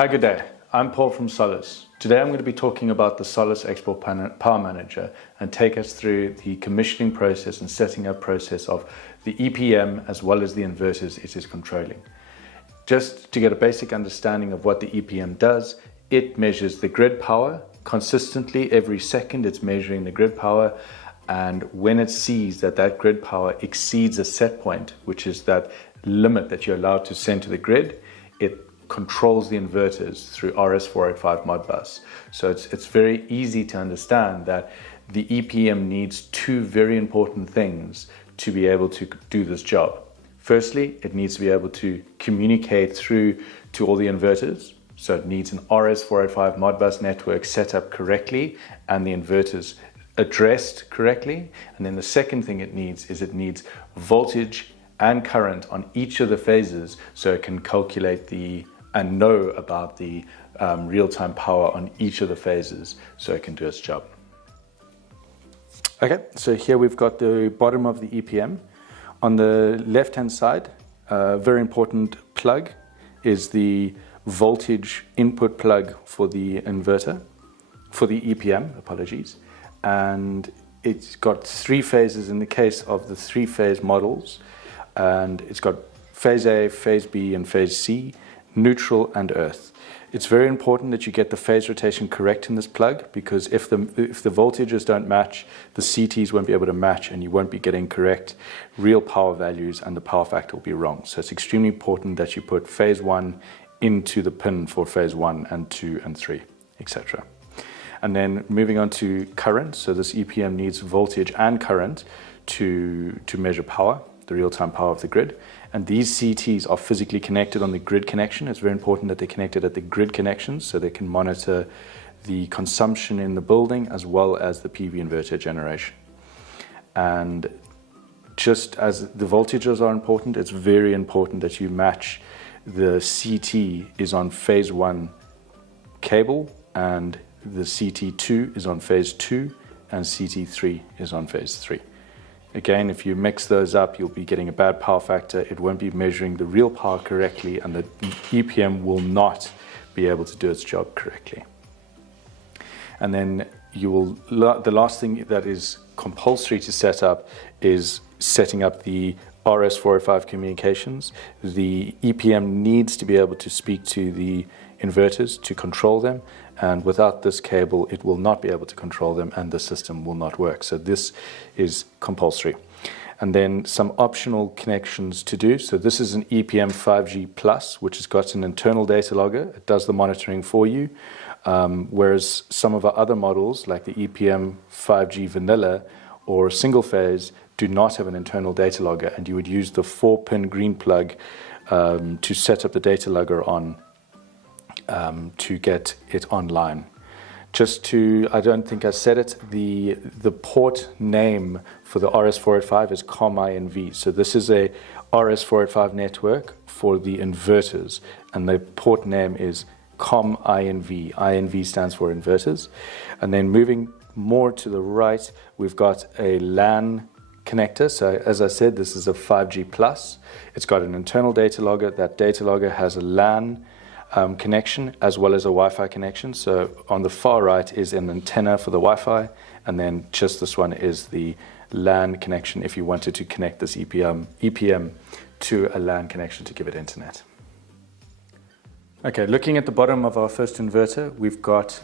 Hi, good day. I'm Paul from Solis. Today I'm going to be talking about the Solis Export Power Manager and take us through the commissioning process and setting up process of the EPM as well as the inverters it is controlling. Just to get a basic understanding of what the EPM does, it measures the grid power consistently. Every second it's measuring the grid power, and when it sees that that grid power exceeds a set point, which is that limit that you're allowed to send to the grid, it controls the inverters through RS485 Modbus. So it's very easy to understand that the EPM needs two very important things to be able to do this job. Firstly, it needs to be able to communicate through to all the inverters. So it needs an RS485 Modbus network set up correctly and the inverters addressed correctly. And then the second thing it needs voltage and current on each of the phases so it can calculate and know about the real-time power on each of the phases so it can do its job. Okay, so here we've got the bottom of the EPM. On the left-hand side, a very important plug is the voltage input plug for the inverter, for the EPM, apologies. And it's got three phases in the case of the three-phase models. And it's got phase A, phase B, and phase C, neutral and earth. It's very important that you get the phase rotation correct in this plug, because if the voltages don't match, the CTs won't be able to match and you won't be getting correct real power values and the power factor will be wrong. So it's extremely important that you put phase 1 into the pin for phase 1 and 2 and 3, etc. And then moving on to current. So this EPM needs voltage and current to measure power, the real-time power of the grid. And these CTs are physically connected on the grid connection. It's very important that they're connected at the grid connections so they can monitor the consumption in the building as well as the PV inverter generation. And just as the voltages are important, it's very important that you match the CT is on phase 1 cable and the CT2 is on phase 2 and CT3 is on phase 3. Again, if you mix those up, you'll be getting a bad power factor. It won't be measuring the real power correctly, and the EPM will not be able to do its job correctly. And then the last thing that is compulsory to set up is setting up the RS485 communications. The EPM needs to be able to speak to the inverters to control them, and without this cable it will not be able to control them and the system will not work. So this is compulsory. And then some optional connections to do. So this is an EPM 5G Plus, which has got an internal data logger. It does the monitoring for you, whereas some of our other models like the EPM 5G Vanilla or single phase do not have an internal data logger, and you would use the 4-pin green plug to set up the data logger on to get it online. I don't think I said it, the port name for the RS485 is COM-INV. So this is a RS485 network for the inverters, and the port name is COM-INV. INV stands for inverters. And then moving more to the right, we've got a LAN connector. So as I said, this is a 5G Plus. It's got an internal data logger. That data logger has a LAN connection as well as a Wi-Fi connection. So on the far right is an antenna for the Wi-Fi, and then just this one is the LAN connection if you wanted to connect this EPM to a LAN connection to give it internet. Okay, looking at the bottom of our first inverter, we've got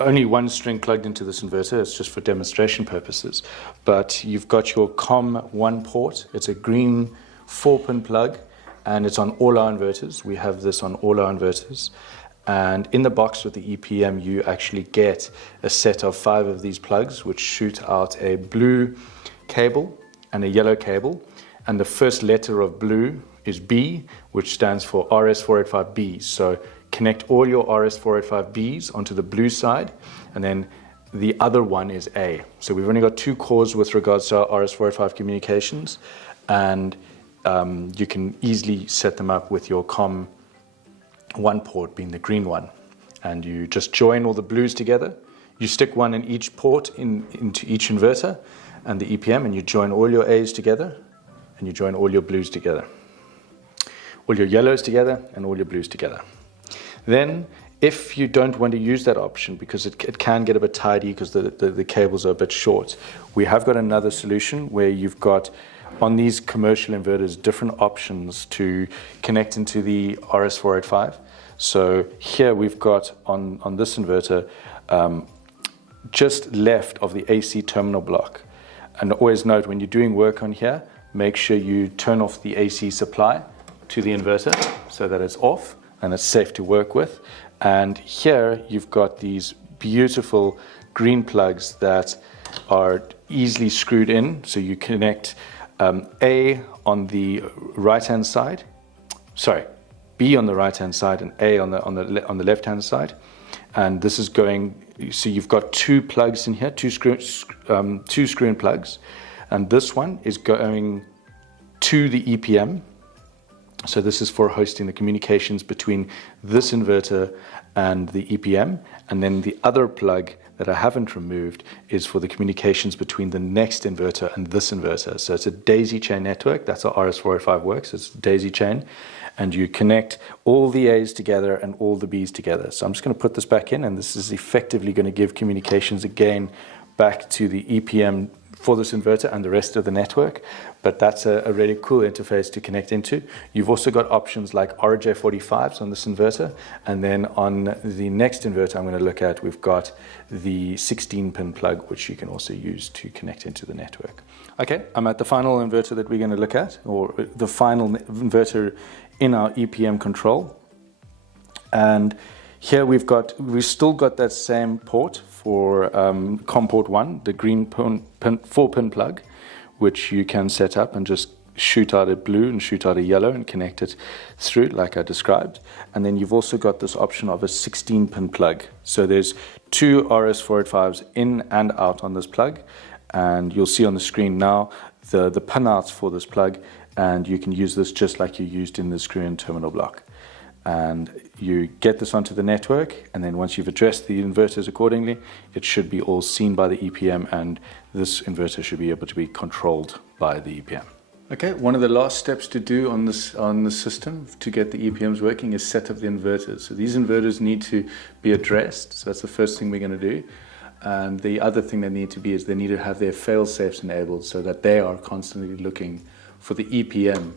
only one string plugged into this inverter. It's just for demonstration purposes, but you've got your COM1 port. It's a green 4-pin plug, and it's on all our inverters. We have this on all our inverters. And in the box with the EPM, you actually get a set of 5 of these plugs which shoot out a blue cable and a yellow cable. And the first letter of blue is B, which stands for RS485B. So connect all your RS485Bs onto the blue side, and then the other one is A. So we've only got 2 cores with regards to our RS485 communications, and you can easily set them up with your COM1 port being the green one. And you just join all the blues together. You stick one in each port into each inverter and the EPM, and you join all your A's together, and you join all your blues together. All your yellows together and all your blues together. Then, if you don't want to use that option because it can get a bit tidy because the cables are a bit short, we have got another solution where you've got on these commercial inverters different options to connect into the RS485. So here we've got on this inverter just left of the AC terminal block. And always note when you're doing work on here, make sure you turn off the AC supply to the inverter so that it's off and it's safe to work with. And here you've got these beautiful green plugs that are easily screwed in. So you connect A on the right-hand side, sorry, B on the right-hand side and A on the left-hand side. And this is going, so you've got two plugs in here, two screw-in plugs. And this one is going to the EPM. So this is for hosting the communications between this inverter and the EPM. And then the other plug that I haven't removed is for the communications between the next inverter and this inverter. So it's a daisy chain network. That's how RS485 works. It's a daisy chain. And you connect all the A's together and all the B's together. So I'm just going to put this back in, and this is effectively going to give communications again back to the EPM for this inverter and the rest of the network. But that's a really cool interface to connect into. You've also got options like RJ45s on this inverter. And then on the next inverter I'm going to look at, we've got the 16-pin plug, which you can also use to connect into the network. Okay, I'm at the final inverter that we're going to look at, or the final inverter in our EPM control. And here we've still got that same port for COM port 1, the green 4-pin plug, which you can set up and just shoot out a blue and shoot out a yellow and connect it through like I described. And then you've also got this option of a 16-pin plug. So there's two RS485s in and out on this plug. And you'll see on the screen now the pin outs for this plug, and you can use this just like you used in the screw-in terminal block. And you get this onto the network, and then once you've addressed the inverters accordingly, it should be all seen by the EPM, and this inverter should be able to be controlled by the EPM. Okay, one of the last steps to do on the system to get the EPMs working is set up the inverters. So these inverters need to be addressed, so that's the first thing we're going to do. And the other thing they need to be is they need to have their fail-safes enabled so that they are constantly looking for the EPM.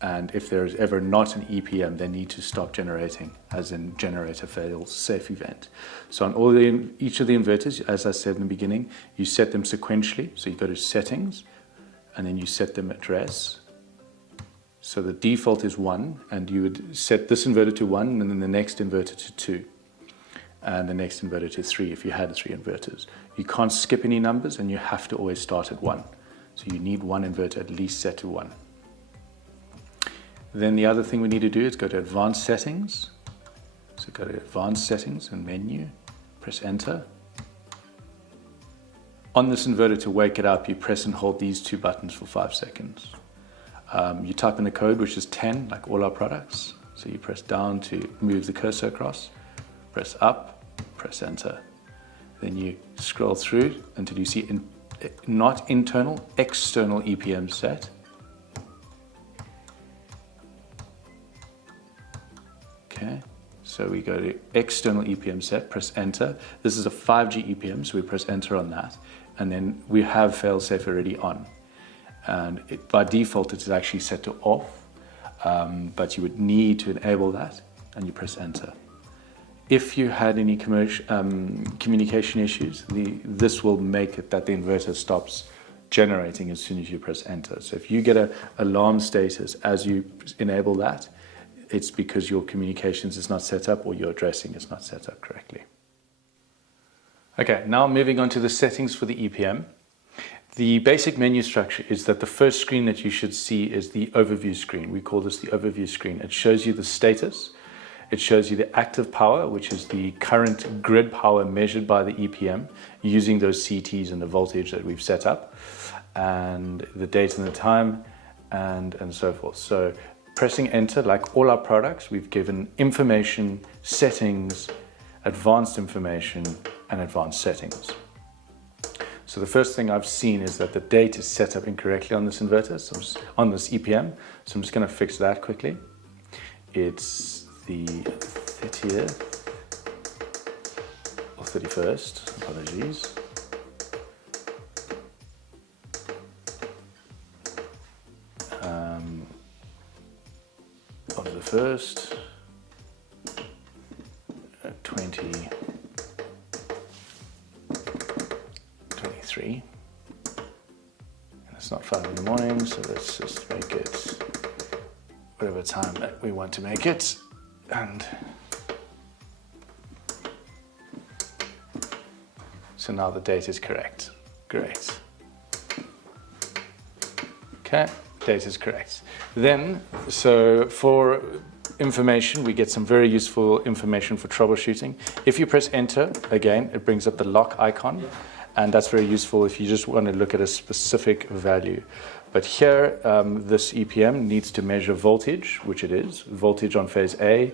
And if there is ever not an EPM, they need to stop generating, as in generator fail-safe event. So on each of the inverters, as I said in the beginning, you set them sequentially. So you go to settings, and then you set them address. So the default is 1, and you would set this inverter to 1, and then the next inverter to 2. And the next inverter to 3 if you had 3 inverters. You can't skip any numbers, and you have to always start at 1. So you need one inverter at least set to 1. Then the other thing we need to do is go to Advanced Settings. So go to Advanced Settings and Menu, press Enter. On this inverter, to wake it up, you press and hold these 2 buttons for 5 seconds. You type in a code, which is 10, like all our products. So you press down to move the cursor across, press up, press Enter. Then you scroll through until you see not internal, external EPM set. Okay, so we go to external EPM set, press Enter. This is a 5G EPM, so we press Enter on that. And then we have failsafe already on. And by default, it's actually set to off, but you would need to enable that, and you press Enter. If you had any communication issues, this will make it that the inverter stops generating as soon as you press Enter. So if you get an alarm status as you enable that, it's because your communications is not set up or your addressing is not set up correctly. Okay, now moving on to the settings for the EPM. The basic menu structure is that the first screen that you should see is the overview screen. We call this the overview screen. It shows you the status. It shows you the active power, which is the current grid power measured by the EPM using those CTs and the voltage that we've set up, and the date and the time, and so forth. So pressing Enter, like all our products, we've given information, settings, advanced information, and advanced settings. So the first thing I've seen is that the date is set up incorrectly on this inverter, on this EPM. So I'm just going to fix that quickly. It's the 30th or 31st, apologies. Of the first 2023, and it's not 5 in the morning, so let's just make it whatever time that we want to make it. And so now the date is correct. Great. Okay, date is correct. Then, so for information, we get some very useful information for troubleshooting. If you press enter, again, it brings up the lock icon, and that's very useful if you just want to look at a specific value. But here, this EPM needs to measure voltage, which it is, voltage on phase A,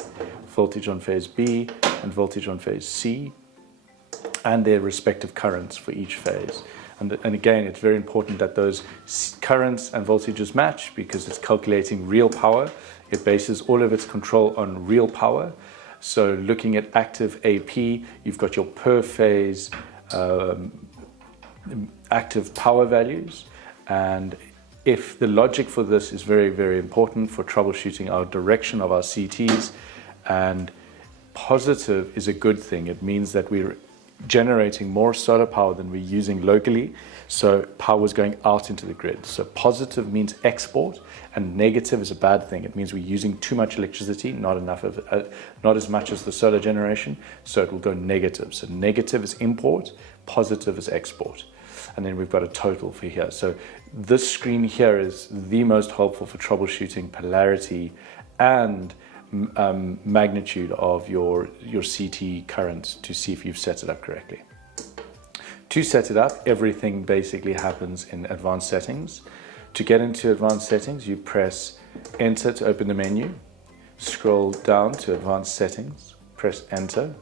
voltage on phase B, and voltage on phase C, and their respective currents for each phase. And again, it's very important that those currents and voltages match because it's calculating real power. It bases all of its control on real power. So looking at active AP, you've got your per phase active power values. And if the logic for this is very, very important for troubleshooting our direction of our CTs, and positive is a good thing. It means that we're generating more solar power than we're using locally, so power is going out into the grid. So positive means export, and negative is a bad thing. It means we're using too much electricity, not enough of not as much as the solar generation, so it will go negative. So negative is import, positive is export. And then we've got a total for here. So this screen here is the most helpful for troubleshooting polarity and magnitude of your CT current to see if you've set it up correctly. To set it up, everything basically happens in advanced settings. To get into advanced settings, you press enter to open the menu, scroll down to advanced settings, press enter,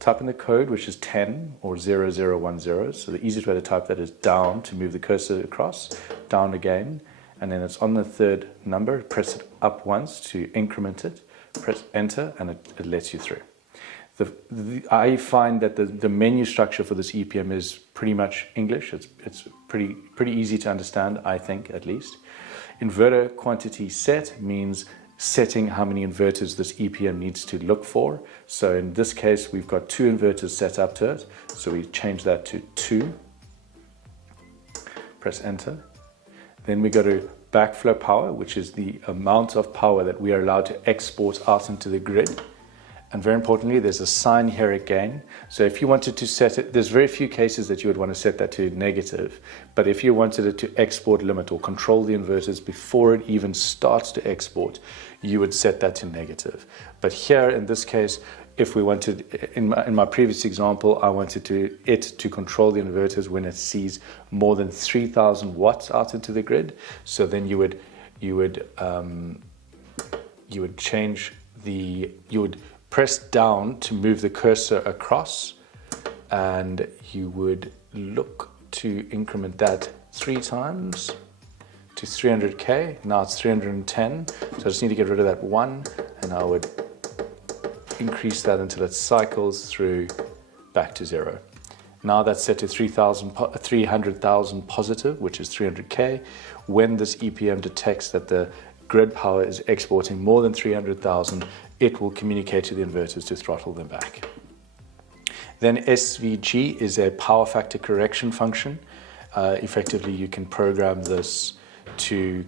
type in the code, which is 10 or 0010. So the easiest way to type that is down to move the cursor across, down again, and then it's on the third number. Press it up once to increment it. Press enter and it lets you through. I find that the menu structure for this EPM is pretty much English. It's pretty easy to understand, I think, at least. Inverter quantity set means setting how many inverters this EPM needs to look for. So in this case, we've got 2 inverters set up to it. So we change that to 2. Press enter. Then we go to backflow power, which is the amount of power that we are allowed to export out into the grid. And very importantly, there's a sign here again. So if you wanted to set it, there's very few cases that you would want to set that to negative. But if you wanted it to export limit or control the inverters before it even starts to export, you would set that to negative. But here in this case, if we wanted, in my previous example, I wanted it to control the inverters when it sees more than 3,000 watts out into the grid. So then you would press down to move the cursor across, and you would look to increment that 3 times to 300k. Now it's 310. So I just need to get rid of that 1, and I would increase that until it cycles through back to 0. Now that's set to 300,000 positive, which is 300k. When this EPM detects that the grid power is exporting more than 300,000, it will communicate to the inverters to throttle them back. Then SVG is a power factor correction function. Effectively, you can program this to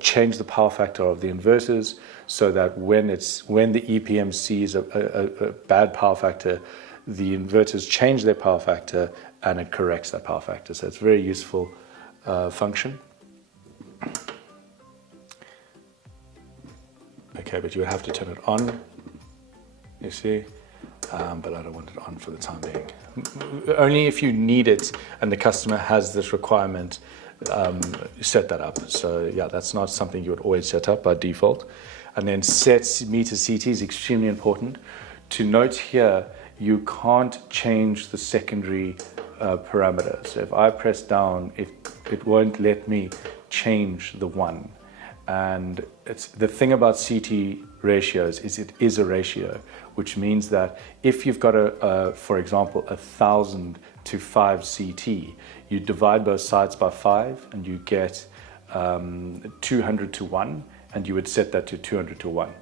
change the power factor of the inverters so that when the EPM sees a bad power factor, the inverters change their power factor and it corrects that power factor. So it's a very useful function. Okay, but you would have to turn it on, you see, but I don't want it on for the time being. Only if you need it and the customer has this requirement, set that up. So yeah, that's not something you would always set up by default. And then set meter CT is extremely important. To note here, you can't change the secondary parameter. So if I press down, it won't let me change the 1. And it's the thing about CT ratios is it is a ratio, which means that if you've got for example, 1,000 to 5 CT, you divide both sides by 5 and you get 200 to 1, and you would set that to 200 to 1.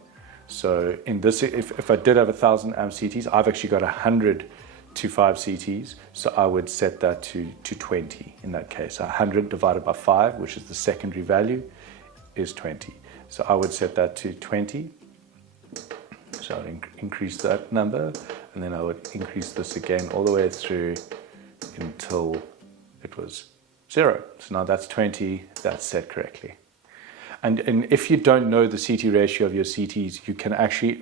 So in this, if I did have 1,000 amp CTs, I've actually got 100 to 5 CTs, so I would set that to 20 in that case. 100 divided by 5, which is the secondary value, is 20. So I would set that to 20. So I would increase that number, and then I would increase this again all the way through until it was 0. So now that's 20, that's set correctly. And if you don't know the CT ratio of your CTs, you can actually,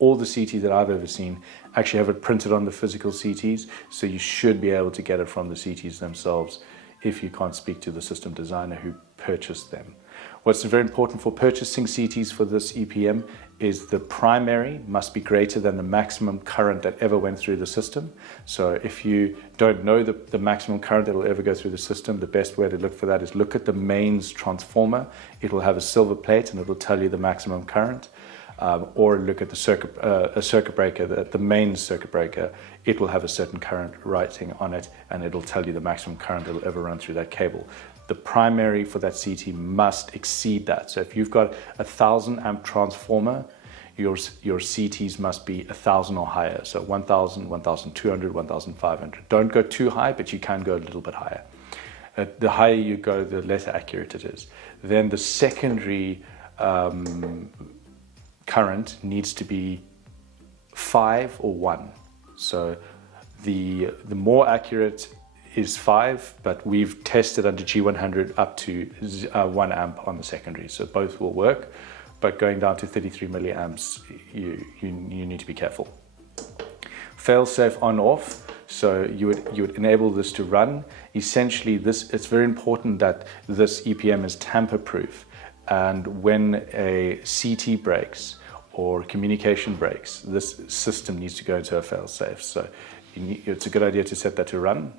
all the CTs that I've ever seen, actually have it printed on the physical CTs, so you should be able to get it from the CTs themselves if you can't speak to the system designer who purchased them. What's very important for purchasing CTs for this EPM is the primary must be greater than the maximum current that ever went through the system. So if you don't know the maximum current that will ever go through the system, the best way to look for that is look at the mains transformer. It will have a silver plate and it will tell you the maximum current. Or look at the circuit breaker, the main circuit breaker. It will have a certain current writing on it, and it'll tell you the maximum current that will ever run through that cable. The primary for that CT must exceed that. So if you've got 1,000 amp transformer, your CTs must be 1,000 or higher. So 1,000, 1,200, 1,500. Don't go too high, but you can go a little bit higher. The higher you go, the less accurate it is. Then the secondary current needs to be 5 or 1. So the more accurate is 5, but we've tested under G100 up to 1 amp on the secondary. So both will work, but going down to 33 milliamps, you need to be careful. Fail-safe on-off. So you would enable this to run. Essentially, it's very important that this EPM is tamper-proof. And when a CT breaks or communication breaks, this system needs to go into a fail-safe. So it's a good idea to set that to run.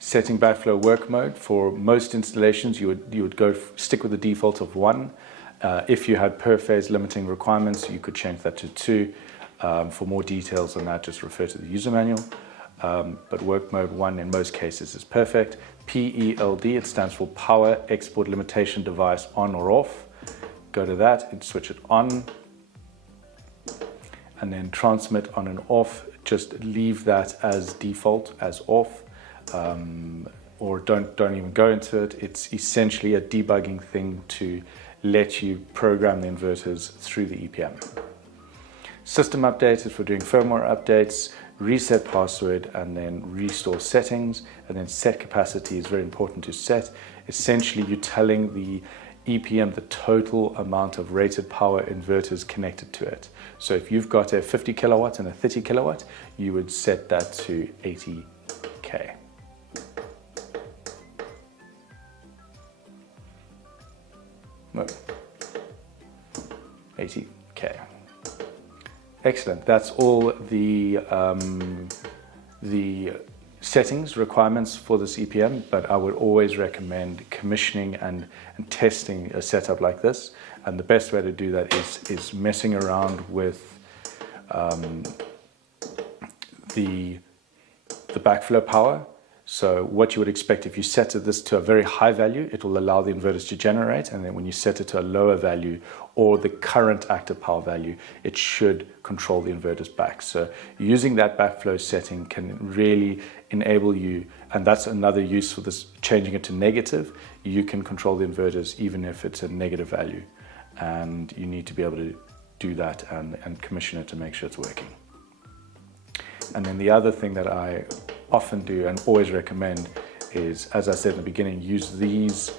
Setting backflow work mode. For most installations, you would stick with the default of 1. If you had per phase limiting requirements, you could change that to 2. For more details on that, just refer to the user manual. But work mode 1 in most cases is perfect. PELD, it stands for Power Export Limitation Device on or off. Go to that and switch it on. And then transmit on and off, just leave that as default, as off. Or don't even go into it. It's essentially a debugging thing to let you program the inverters through the EPM. System updates is for doing firmware updates, reset password, and then restore settings. And then set capacity is very important to set. Essentially, you're telling the EPM the total amount of rated power inverters connected to it. So if you've got a 50 kilowatt and a 30 kilowatt, you would set that to 80K. No. 80K. Excellent. That's all the settings requirements for this EPM, but I would always recommend commissioning and testing a setup like this. And the best way to do that is messing around with the backflow power. So what you would expect if you set this to a very high value, it will allow the inverters to generate, and then when you set it to a lower value or the current active power value, it should control the inverters back. So using that backflow setting can really enable you, and that's another use for this, changing it to negative. You can control the inverters even if it's a negative value, and you need to be able to do that and commission it to make sure it's working. And then the other thing that I often do and always recommend is, as I said in the beginning, use these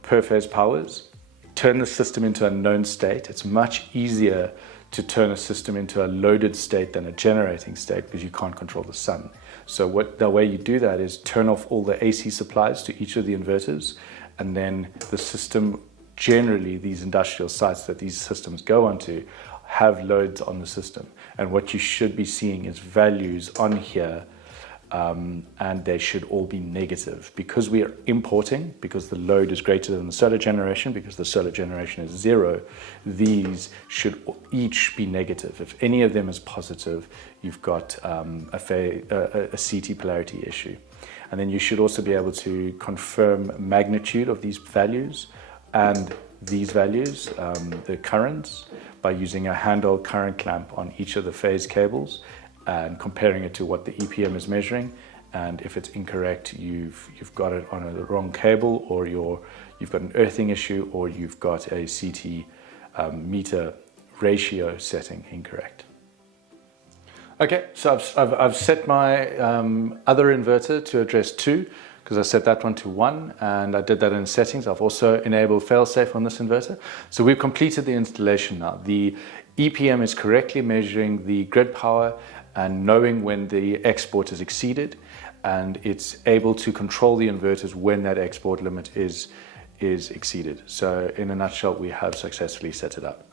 per phase powers, turn the system into a known state. It's much easier to turn a system into a loaded state than a generating state because you can't control the sun. So the way you do that is turn off all the AC supplies to each of the inverters, and then the system, generally these industrial sites that these systems go onto, have loads on the system. And what you should be seeing is values on here and they should all be negative. Because we are importing, because the load is greater than the solar generation, because the solar generation is 0, these should each be negative. If any of them is positive, you've got a CT polarity issue. And then you should also be able to confirm magnitude of these values and these values, the currents, by using a handheld current clamp on each of the phase cables and comparing it to what the EPM is measuring. And if it's incorrect, you've got it on the wrong cable, or you've got an earthing issue, or you've got a CT meter ratio setting incorrect. Okay, so I've set my other inverter to address 2, because I set that one to 1, and I did that in settings. I've also enabled failsafe on this inverter. So we've completed the installation now. The EPM is correctly measuring the grid power and knowing when the export is exceeded, and it's able to control the inverters when that export limit is exceeded. So in a nutshell, we have successfully set it up.